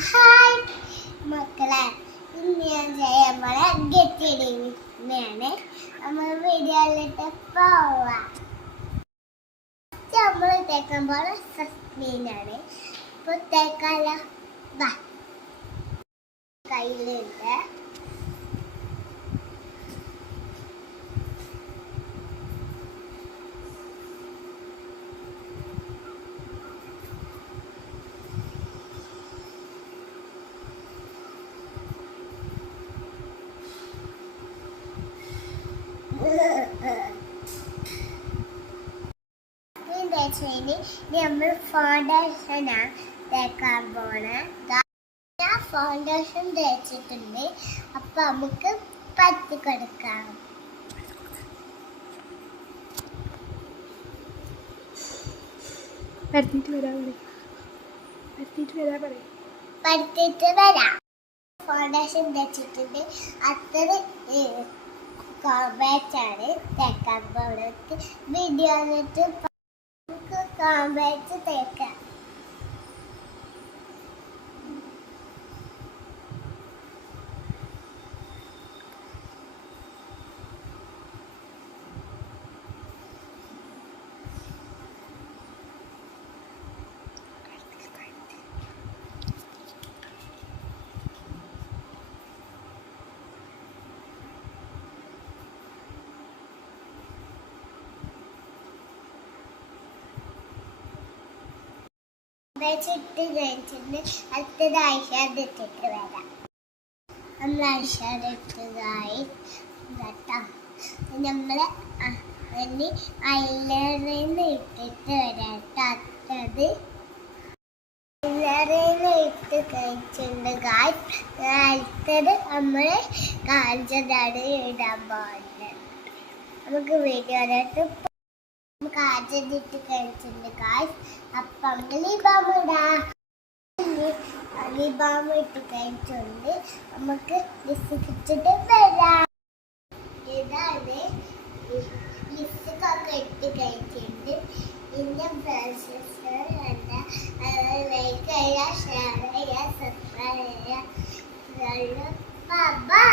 Hi മക്കളെ, ഇന്ന് ഞാൻ ചെയ്യാൻ പോലെ ഗെറ്റിയാണ് നമ്മൾ വീഡിയോയിലിട്ട് പോവാം. നമ്മൾ തേക്കാൻ പോലെ സസ്മീനാണ്. ഇപ്പോൾ തേക്കാല കയ്യിലുണ്ട്. നമ്മൾ ഫൗണ്ടേഷനാ തേക്കാൻ പോണേ. ഞാൻ ഫൗണ്ടേഷൻ തേച്ചിട്ടുണ്ട്. അപ്പൊ നമുക്ക് പറ്റി കൊടുക്കാം. പറ്റിട്ട് വരാം. ഫൗണ്ടേഷൻ തേച്ചിട്ടുണ്ട്. അത്ര കോമ്പാക്റ്റാണ് തേക്കാൻ പോകുന്നത്. വീഡിയോ എന്നിട്ട് കോമ്പാക്റ്റ് തേക്കാം. ഇട്ട് കഴിച്ചിട്ട് അടുത്തത് ഐഷാഡ് ഇട്ടിട്ട് വരാം. നമ്മൾ ഐഷാഡ് ഇട്ടതായി കേട്ടോ. നമ്മള് ഐലൈനറിന്ന് ഇട്ടിട്ട് വരാം കേട്ടോ. അടുത്തത് ഐലൈനറിന്ന് ഇട്ട് കഴിച്ചിട്ടുണ്ട് ഗായ്സ്. അടുത്തത് നമ്മള് കാഞ്ചനാണ് ഇടാൻ പോകുന്നത്. നമുക്ക് വീഡിയോയിലോട്ട് കാജലിട്ട് കഴിച്ചിട്ടുണ്ട് ഗായ്സ്. അപ്പം ലിബാം ഇട്ട് കഴിച്ചിട്ടുണ്ട്. നമുക്ക് ലിപ്സ്റ്റിക്കിട്ട് വരാം. ഇതാണ് ലിപ്സ്റ്റിക്കൊക്കെ ഇട്ട് കഴിച്ചിട്ടുണ്ട്. പിന്നെ ലൈക്ക് ചെയ്യുക, ഷെയർ ചെയ്യുക, സബ്സ്ക്രൈബ് ചെയ്യുക. ബൈ.